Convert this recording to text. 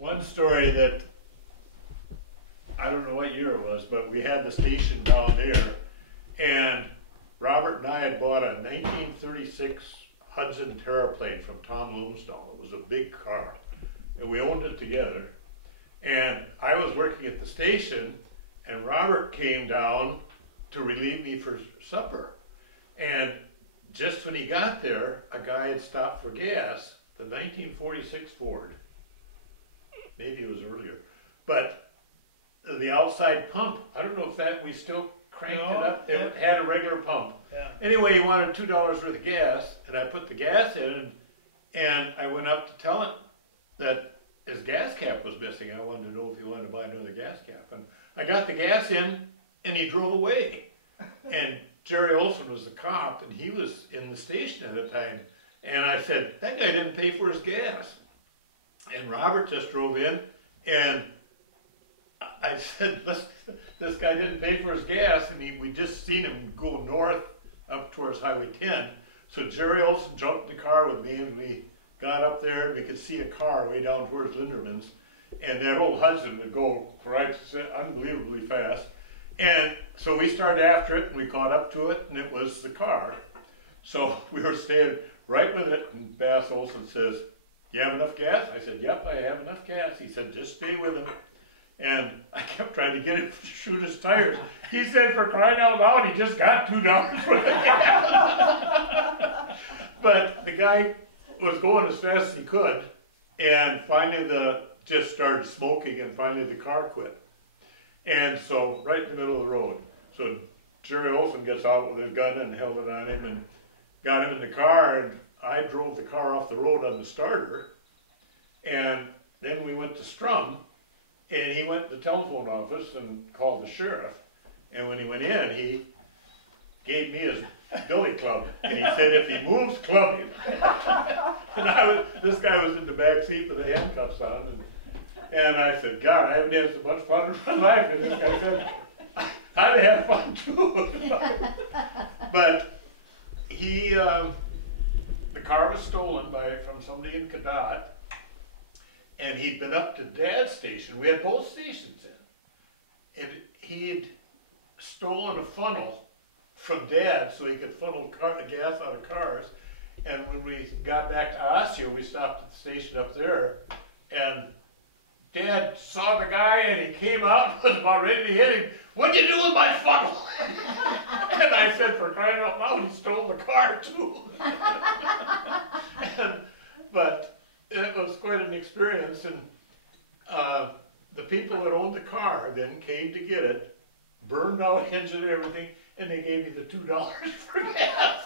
one story that, I don't know what year it was, but we had the station down there, and Robert and I had bought a 1936 Hudson Terraplane from Tom Loomisdal. It was a big car, and we owned it together. And I was working at the station, and Robert came down to relieve me for supper. And just when he got there, a guy had stopped for gas, the 1946 Ford. Maybe it was earlier. But the outside pump, I don't know if that, we still cranked it up. It had a regular pump. Yeah. Anyway, he wanted $2 worth of gas, and I put the gas in, and I went up to tell him that his gas cap was missing. I wanted to know if he wanted to buy another gas cap. And I got the gas in, and he drove away. And Jerry Olson was the cop, and he was in the station at the time. And I said, that guy didn't pay for his gas. And Robert just drove in, and I said, this guy didn't pay for his gas, and we just seen him go north up towards Highway 10. So Jerry Olson jumped in the car with me, and we got up there, and we could see a car way down towards Linderman's. And that old Hudson would go right unbelievably fast. And so we started after it, and we caught up to it, and it was the car. So we were staying right with it, and Bass Olson says, you have enough gas? I said, yep, I have enough gas. He said, just stay with him. And I kept trying to get him to shoot his tires. He said, for crying out loud, he just got $2 worth of gas. But the guy was going as fast as he could, and finally just started smoking, and finally the car quit. And so, right in the middle of the road. So Jerry Olson gets out with his gun and held it on him and got him in the car, and I drove the car off the road on the starter. And then we went to Strum, and he went to the telephone office and called the sheriff. And when he went in, he gave me his billy club, and he said, if he moves, club him. And this guy was in the back seat with the handcuffs on, and I said, God, I haven't had so much fun in my life. And this guy said, I'd have fun too. But the car was stolen from somebody in Cadott, and he'd been up to Dad's station. We had both stations in. And he'd stolen a funnel from Dad so he could funnel gas out of cars. And when we got back to Osseo, we stopped at the station up there, and Dad saw the guy, and he came out and was about ready to hit him. What'd you do with my funnel? And I said, for crying out loud, he stole the car too. But it was quite an experience, and the people that owned the car then came to get it, burned out engine and everything, and they gave me the $2 for gas.